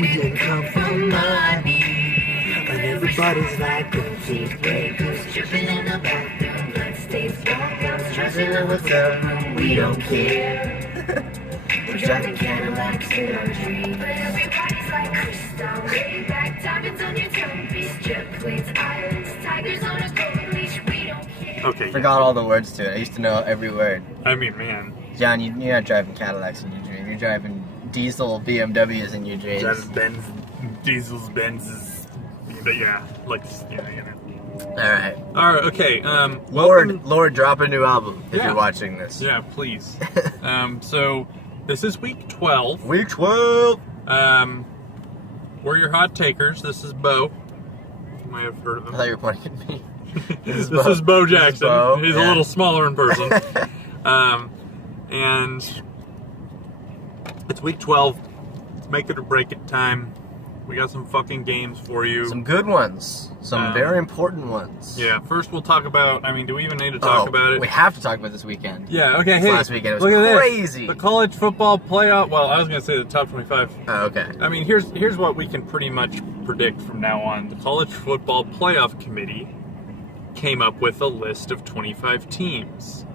We didn't come from money, but everybody's like, Gucci, Grey Goose, dripping in the bathroom, bloodstains, walkouts, trashing the hotel room. We don't care. We're driving Cadillacs in our dreams. But everybody's like crystal, way back, diamonds on your timepiece, jet planes, islands, tigers on a golden leash. We don't care. Okay. Forgot all the words to it. I used to know every word. I mean, man. John, you're not driving Cadillacs in your dream. You're driving diesel BMWs in your dreams. Driving Benz, Diesel's, Benz's. Yeah, like, yeah, you know. Alright. Alright, okay. Lord, drop a new album if Yeah. you're watching this. Yeah, please. So, this is week 12. Week 12! We're your hot takers. This is Bo. You might have heard of I him. thought you were pointing at me. This is Bo Jackson. Bo, He's yeah. a little smaller in person. And it's week 12. Make it or break it time. We got some fucking games for you. Some good ones. Some very important ones. Yeah, first we'll talk about, do we even need to talk about it? We have to talk about this weekend. Yeah, okay, hey. Last weekend, it was look at crazy. This. The college football playoff, well, I was going to say the top 25. Oh, okay. Here's what we can pretty much predict from now on. The college football playoff committee came up with a list of 25 teams.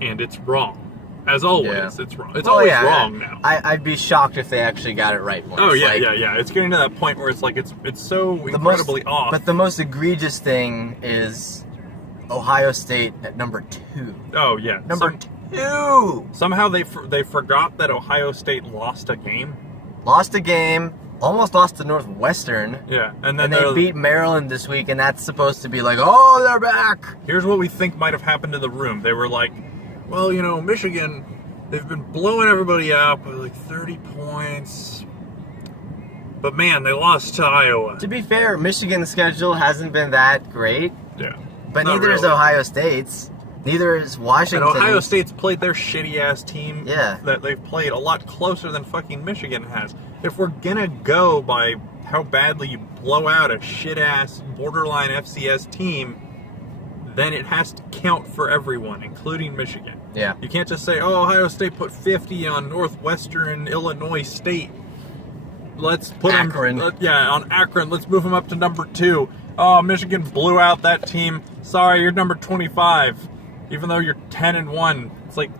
And it's wrong. As always, Yeah. it's wrong. It's always wrong now. I'd be shocked if they actually got it right once. Oh, yeah, yeah. It's getting to that point where it's like, it's so incredibly off. But the most egregious thing is Ohio State at number 2. Oh, yeah. Number 2! Somehow they forgot that Ohio State lost a game. Lost a game, almost lost to Northwestern. Yeah, and then they beat Maryland this week, and that's supposed to be like, oh, they're back! Here's what we think might have happened in the room. They were like, well, Michigan, they've been blowing everybody out by like 30 points. But man, they lost to Iowa. To be fair, Michigan's schedule hasn't been that great. Yeah. But Not neither is really. Ohio State's. Neither is Washington. And Ohio State's played their shitty-ass team Yeah. that they've played a lot closer than fucking Michigan has. If we're gonna go by how badly you blow out a shit-ass borderline FCS team, then it has to count for everyone, including Michigan. Yeah. You can't just say, oh, Ohio State put 50 on Northwestern Illinois State. Let's put Akron. them, on Akron. Let's move them up to number 2. Oh, Michigan blew out that team. Sorry, you're number 25. Even though you're 10-1. It's like,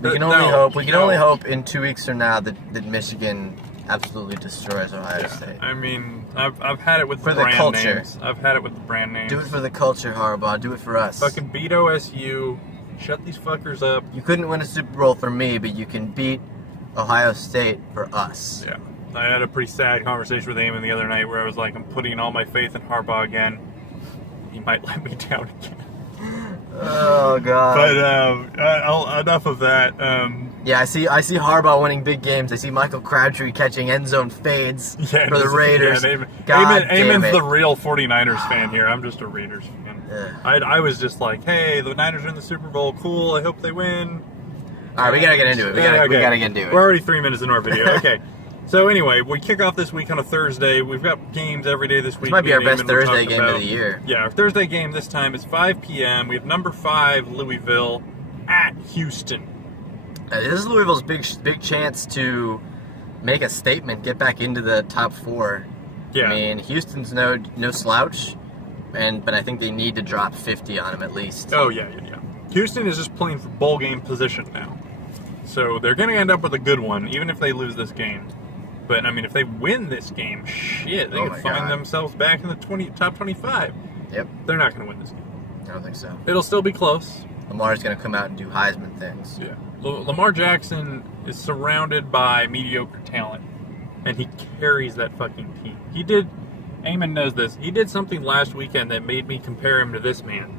We can only hope in 2 weeks from now that Michigan absolutely destroys Ohio State. I mean, I've had it with For the the brand culture. names. I've had it with the brand names. Do it for the culture, Harbaugh. Do it for us. Fucking beat OSU. Shut these fuckers up. You couldn't win a Super Bowl for me, but you can beat Ohio State for us. Yeah. I had a pretty sad conversation with Eamon the other night where I was like, I'm putting all my faith in Harbaugh again. He might let me down again. Oh God. But enough of that. Yeah, I see Harbaugh winning big games. I see Michael Crabtree catching end zone fades Yeah, for the Raiders. Yeah, God damn Eamon's it. the real 49ers fan here. I'm just a Raiders fan. Ugh. I was just like, hey, the Niners are in the Super Bowl. Cool. I hope they win. All right, we gotta get into it. We gotta get into it. We're already 3 minutes into our video. Okay. So anyway, we kick off this week on a Thursday. We've got games every day this week. This might be Me our and best Eamon were Thursday talking game of about. the year. Yeah, our Thursday game this time is 5 p.m. We have number 5 Louisville at Houston. This is Louisville's big chance to make a statement, get back into the top 4. Yeah. I mean, Houston's no slouch, but I think they need to drop 50 on them at least. Oh, yeah. Houston is just playing for bowl game position now. So they're going to end up with a good one, even if they lose this game. But, I mean, if they win this game, shit, they could find themselves back in the top 25. Yep. They're not going to win this game. I don't think so. It'll still be close. Lamar's going to come out and do Heisman things. Yeah. Lamar Jackson is surrounded by mediocre talent, and he carries that fucking team. Eamon knows this. He did something last weekend that made me compare him to this man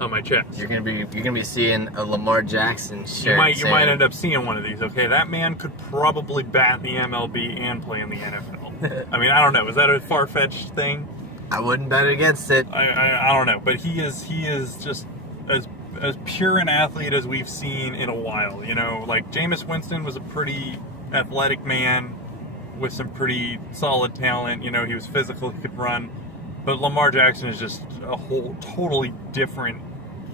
on my chest. You're gonna be seeing a Lamar Jackson shirt. You might end up seeing one of these. Okay, that man could probably bat in the MLB and play in the NFL. I mean, I don't know. Is that a far-fetched thing? I wouldn't bet against it. I don't know, but he is just as pure an athlete as we've seen in a while. Like Jameis Winston was a pretty athletic man with some pretty solid talent. He was physical, he could run. But Lamar Jackson is just a whole totally different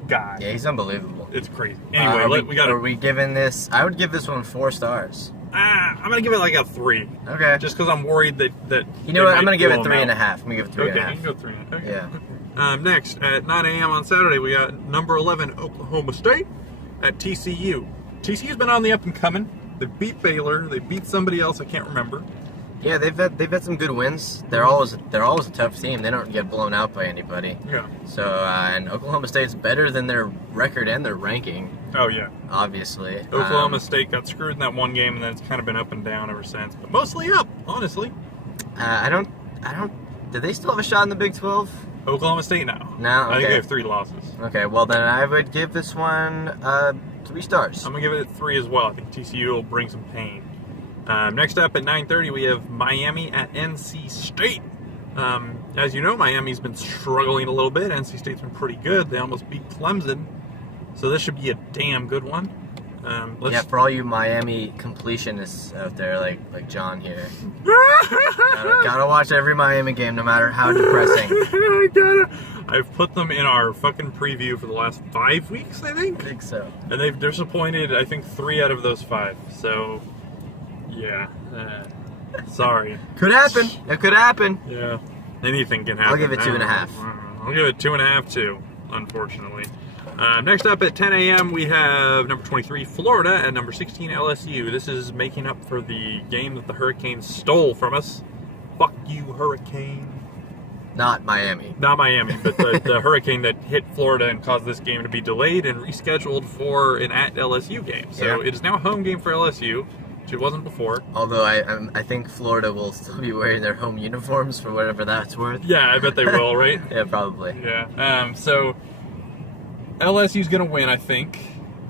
guy. Yeah, he's unbelievable. It's crazy. Anyway, we got. Are we giving this? I would give this one 4 stars. I'm gonna give it like a 3. Okay. Just because I'm worried that You know it what? might I'm gonna give blow it them 3.5. out. I'm gonna give it 3.5. Okay, you can go 3.5. Okay. Yeah. Next, at 9 a.m. on Saturday, we got number 11 Oklahoma State at TCU. TCU's been on the up and coming. They beat Baylor. They beat somebody else I can't remember. Yeah, they've had some good wins. They're always a tough team. They don't get blown out by anybody. Yeah. So and Oklahoma State's better than their record and their ranking, Oh yeah. obviously. Oklahoma State got screwed in that one game, and then it's kind of been up and down ever since. But mostly up, honestly. I don't. Do they still have a shot in the Big 12? Oklahoma State now. No, I think okay. they have 3 losses. Okay, well then I would give this one 3 stars. I'm gonna give it 3 as well. I think TCU will bring some pain. Next up at 9:30, we have Miami at NC State. As you know, Miami's been struggling a little bit. NC State's been pretty good. They almost beat Clemson, so this should be a damn good one. Yeah, for all you Miami completionists out there, like John here, gotta watch every Miami game, no matter how depressing. I've put them in our fucking preview for the last 5 weeks, I think. I think so. And they've disappointed, I think, 3 out of those 5. So, yeah. Sorry. Could happen. It could happen. Yeah. Anything can happen. I'll give it 2.5. I'll give it 2.5 too, unfortunately. Next up at 10 a.m. we have number 23 Florida and number 16 LSU. This is making up for the game that the Hurricanes stole from us. Fuck you, Hurricane. Not Miami. Not Miami, but the hurricane that hit Florida and caused this game to be delayed and rescheduled for an at LSU game. So Yeah. it is now a home game for LSU, which it wasn't before. Although I think Florida will still be wearing their home uniforms for whatever that's worth. Yeah, I bet they will, right? Yeah, probably. Yeah. So LSU's going to win, I think,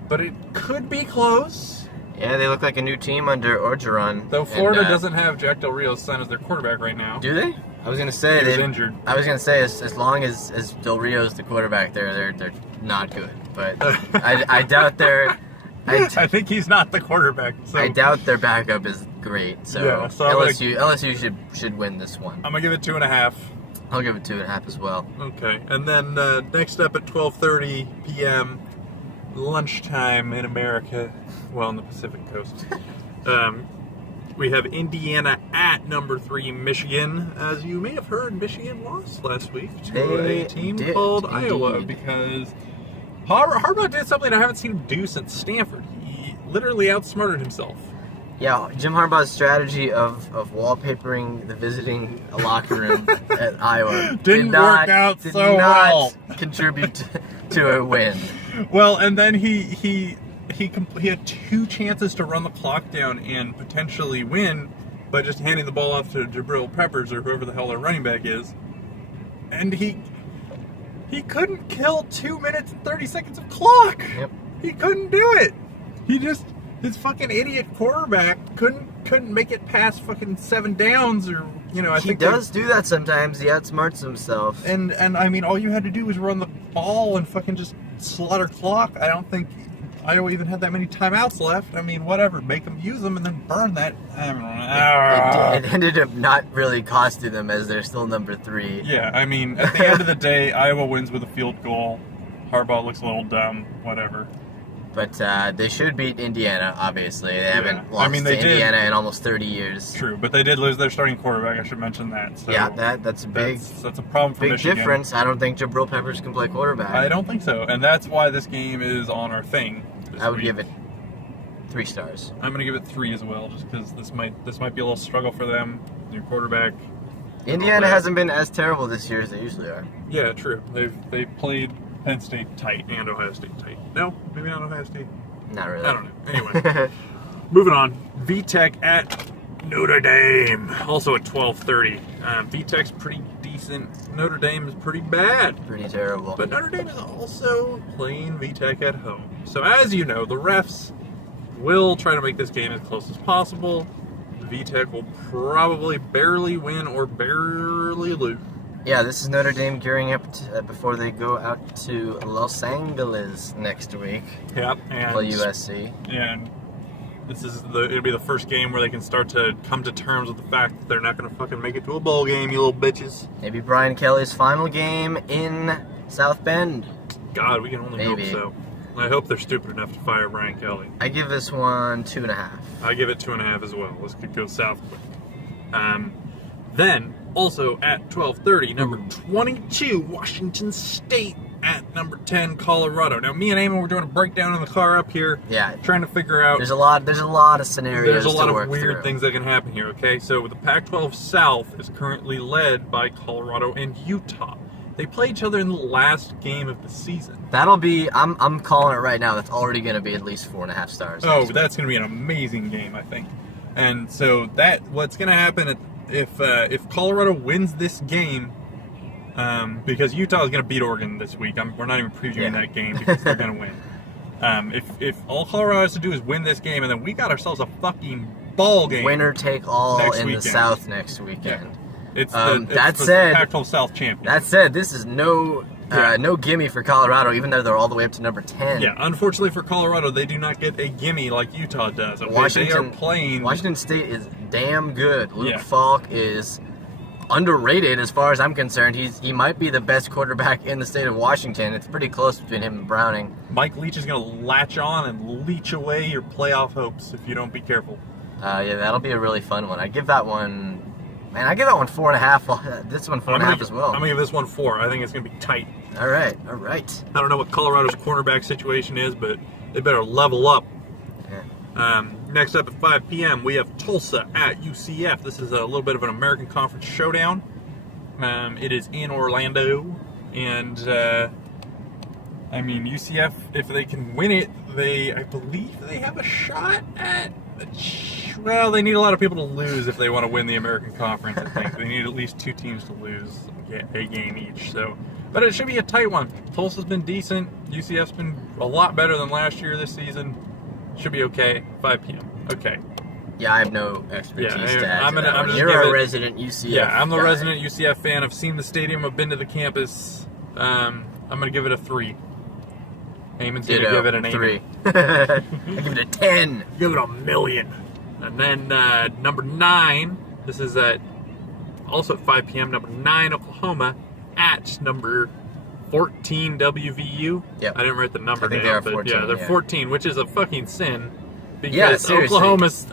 but it could be close. Yeah, they look like a new team under Orgeron. Though Florida And, doesn't have Jack Del Rio's son as their quarterback right now. Do they? I was gonna say He was they. injured. I was gonna say as long as Del Rio's the quarterback, they're not good. But I doubt they're. I think he's not the quarterback. So I doubt their backup is great. So, Yeah, so LSU should win this one. I'm going to give it 2.5. I'll give it 2.5 as well. Okay, and then next up at 12:30 p.m., lunchtime in America, well, on the Pacific Coast, we have Indiana at number 3 Michigan. As you may have heard, Michigan lost last week to They a team did, called indeed. Iowa because Harbaugh did something I haven't seen him do since Stanford. He literally outsmarted himself. Yeah, Jim Harbaugh's strategy of wallpapering the visiting locker room at Iowa Didn't work out did so not well. contribute to a win. Well, and then he had 2 chances to run the clock down and potentially win by just handing the ball off to Jabril Peppers or whoever the hell their running back is, and he couldn't kill 2 minutes and 30 seconds of clock. Yep. He couldn't do it. His fucking idiot quarterback couldn't make it past fucking 7 downs or I He think does do that sometimes. He outsmarts himself. And I mean, all you had to do was run the ball and fucking just slaughter clock. I don't think Iowa even had that many timeouts left. I mean, whatever. Make them use them and then burn that. I don't know. It ended up not really costing them as they're still number 3. Yeah, I mean, at the end of the day, Iowa wins with a field goal. Harbaugh looks a little dumb. Whatever. But they should beat Indiana, obviously. They haven't lost they to did. Indiana in almost 30 years. True, but they did lose their starting quarterback. I should mention that. So Yeah, that's a big that's a problem for Michigan. difference. I don't think Jabril Peppers can play quarterback. I don't think so, and that's why this game is on our thing. I would give it 3 stars. I'm gonna give it 3 as well, just because this might be a little struggle for them. New quarterback. Indiana hasn't been as terrible this year as they usually are. Yeah, true. They've played Penn State tight and Ohio State tight. No, maybe not Ohio State. Not really. I don't know. Anyway, moving on. VTech at Notre Dame, also at 12:30. VTech's pretty decent. Notre Dame is pretty bad. Pretty terrible. But Notre Dame is also playing VTech at home. So as you know, the refs will try to make this game as close as possible. VTech will probably barely win or barely lose. Yeah, this is Notre Dame gearing up before they go out to Los Angeles next week. Yep, and Play USC. And it'll be the first game where they can start to come to terms with the fact that they're not going to fucking make it to a bowl game, you little bitches. Maybe Brian Kelly's final game in South Bend. God, we can only Maybe. hope so. I hope they're stupid enough to fire Brian Kelly. I give this one 2.5. I give it 2.5 as well. Let's go south quick. Then, also at 12:30, number 22, Washington State at number 10, Colorado. Now, me and Eamon were doing a breakdown in the car up here. Yeah. Trying to figure out. There's a lot of scenarios. There's a lot to work of weird through. things that can happen here, okay? So the Pac-12 South is currently led by Colorado and Utah. They play each other in the last game of the season. That'll be. I'm calling it right now. That's already going to be at least 4.5 stars. Oh, next week. that's going to be an amazing game, I think. And so what's going to happen if Colorado wins this game, because Utah is going to beat Oregon this week. We're not even previewing that game because they're going to win. If all Colorado has to do is win this game, and then we got ourselves a fucking ball game. Winner take all next in weekend. the South next weekend. It's that the said- Pac-12 South champion. That said, this is no gimme for Colorado, even though they're all the way up to number 10. Yeah, unfortunately for Colorado, they do not get a gimme like Utah does. Okay? They are playing. Washington State is damn good. Luke Yeah. Falk is underrated as far as I'm concerned. He might be the best quarterback in the state of Washington. It's pretty close between him and Browning. Mike Leach is going to latch on and leech away your playoff hopes if you don't be careful. Yeah, that'll be a really fun one. I give that one 4.5. This one 4.5 as well. I'm going to give this one 4. I think it's going to be tight. All right. I don't know what Colorado's cornerback situation is, but they better level up. Yeah. Next up at 5 p.m., we have Tulsa at UCF. This is a little bit of an American Conference showdown. It is in Orlando, and UCF, if they can win it, I believe they have a shot at. Well, they need a lot of people to lose if they want to win the American Conference. I think they need at least 2 teams to lose a game each. So, but it should be a tight one. Tulsa's been decent. UCF's been a lot better than last year this season. Should be okay. 5 p.m. Okay. Yeah, I have no expertise to add to that one. just You're give a it- resident UCF. Yeah, I'm the guy. resident UCF fan. I've seen the stadium. I've been to the campus. I'm going to give it a 3. Eamon's going to Ditto. give it an 8. 3. I give it a 10. Give it a million. And then number 9, this is also at 5 p.m., number 9, Oklahoma, at number 14, WVU. Yep. I didn't write the number I think down, they are but 14, yeah, they're yeah. 14, which is a fucking sin. Because Yeah, seriously.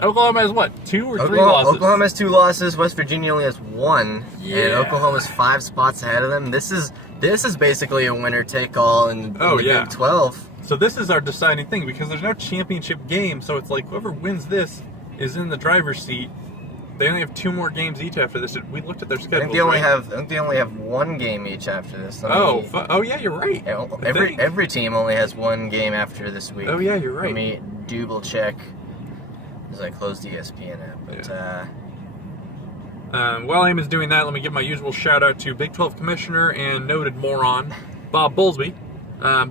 Oklahoma has what, 2 or 3 losses? Oklahoma has 2 losses. West Virginia only has 1, Yeah. and Oklahoma's 5 spots ahead of them. This is basically a winner take all in the Big 12. So this is our deciding thing because there's no championship game, so it's like whoever wins this is in the driver's seat. They only have 2 more games each after this. We looked at their I schedule. think they only have 1 game each after this. Oh yeah, you're right. Yeah, I think. every team only has 1 game after this week. Oh yeah, you're right. Let me double check as I close the ESPN app. But While Eamon's doing that, let me give my usual shout out to Big 12 Commissioner and noted moron, Bob Bowlesby.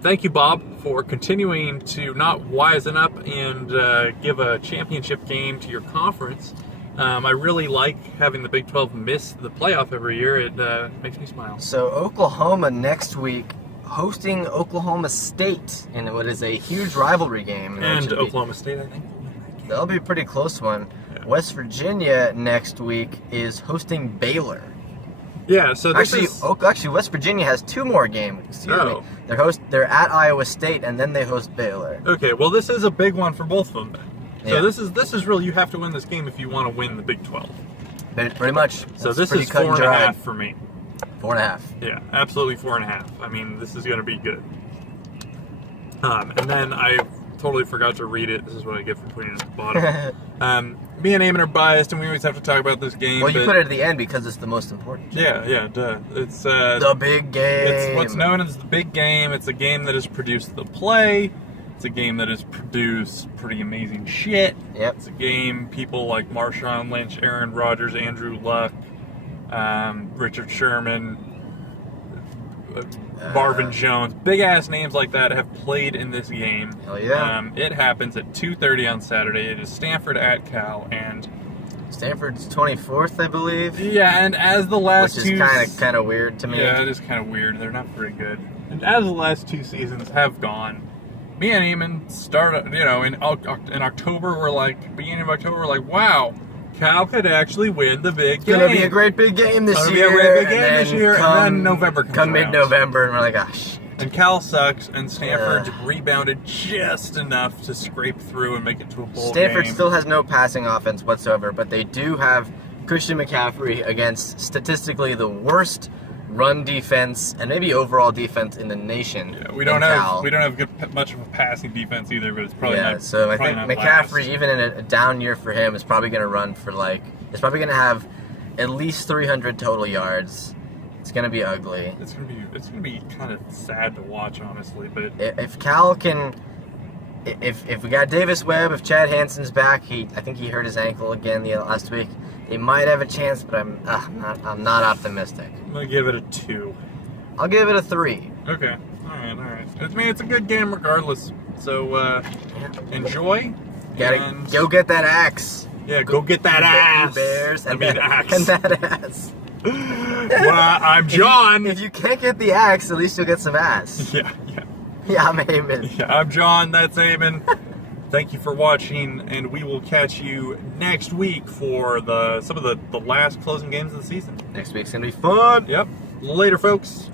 Thank you, Bob, for continuing to not wisen up and give a championship game to your conference. I really like having the Big 12 miss the playoff every year. It makes me smile. so Oklahoma next week hosting Oklahoma State in what is a huge rivalry game. And Oklahoma State, I think. That'll be a pretty close one. Yeah. West Virginia next week is hosting Baylor. Yeah, so this Actually, West Virginia has 2 more games. Excuse me. They're at Iowa State and then they host Baylor. Okay, well, this is a big one for both of them then. So Yeah. this is really, you have to win this game if you want to win the Big 12. Pretty much. So That's this pretty is cut and 4.5 dried. for me. 4.5. Yeah, absolutely 4.5. I mean, this is going to be good. And then I totally forgot to read it. This is what I get for putting it at the bottom. Me and Eamon are biased, and we always have to talk about this game. Well, you but put it at the end because it's the most important. yeah, duh. It's The big game. It's what's known as the big game. It's a game that has produced the play. It's a game that has produced pretty amazing shit. Yep. It's a game people like Marshawn Lynch, Aaron Rodgers, Andrew Luck, Richard Sherman, Marvin Jones, big ass names like that have played in this game. Hell yeah. It happens at 2:30 on Saturday. It is Stanford at Cal, and Stanford's 24th, I believe. yeah, and as the last Which is kind of weird to me. yeah, it is kind of weird. They're not very good. And as the last 2 seasons have gone, me and Eamon started, in October, beginning of October, we're like, wow, Cal could actually win the big game. It's gonna be a great big game this Gonna be year. a great big game and this year, and then November comes Come around. mid-November, and we're like, ah, shit. And Cal sucks, and Stanford's rebounded just enough to scrape through and make it to a bowl Stanford game. still has no passing offense whatsoever, but they do have Christian McCaffrey against statistically the worst run defense and maybe overall defense in the nation. Yeah, we don't have much of a passing defense either, but it's probably not. So I probably think not McCaffrey, last. even in a down year for him, is probably going to run for he's probably going to have at least 300 total yards. It's going to be ugly. It's gonna be kind of sad to watch, honestly. But If Cal can, if we got Davis Webb, if Chad Hansen's back, I think he hurt his ankle again last week. They might have a chance, but I'm not optimistic. I'm gonna give it a 2. I'll give it a 3. Okay. All right. I mean, it's a good game regardless. So enjoy. And Go get that axe. Yeah, go get that ass. Bears and axe. and that ass. Well, I'm John. If you can't get the axe, at least you'll get some ass. Yeah. Yeah, I'm Eamon. Yeah, I'm John. That's Eamon. Thank you for watching, and we will catch you next week for some of the last closing games of the season. Next week's gonna be fun. Yep. Later, folks.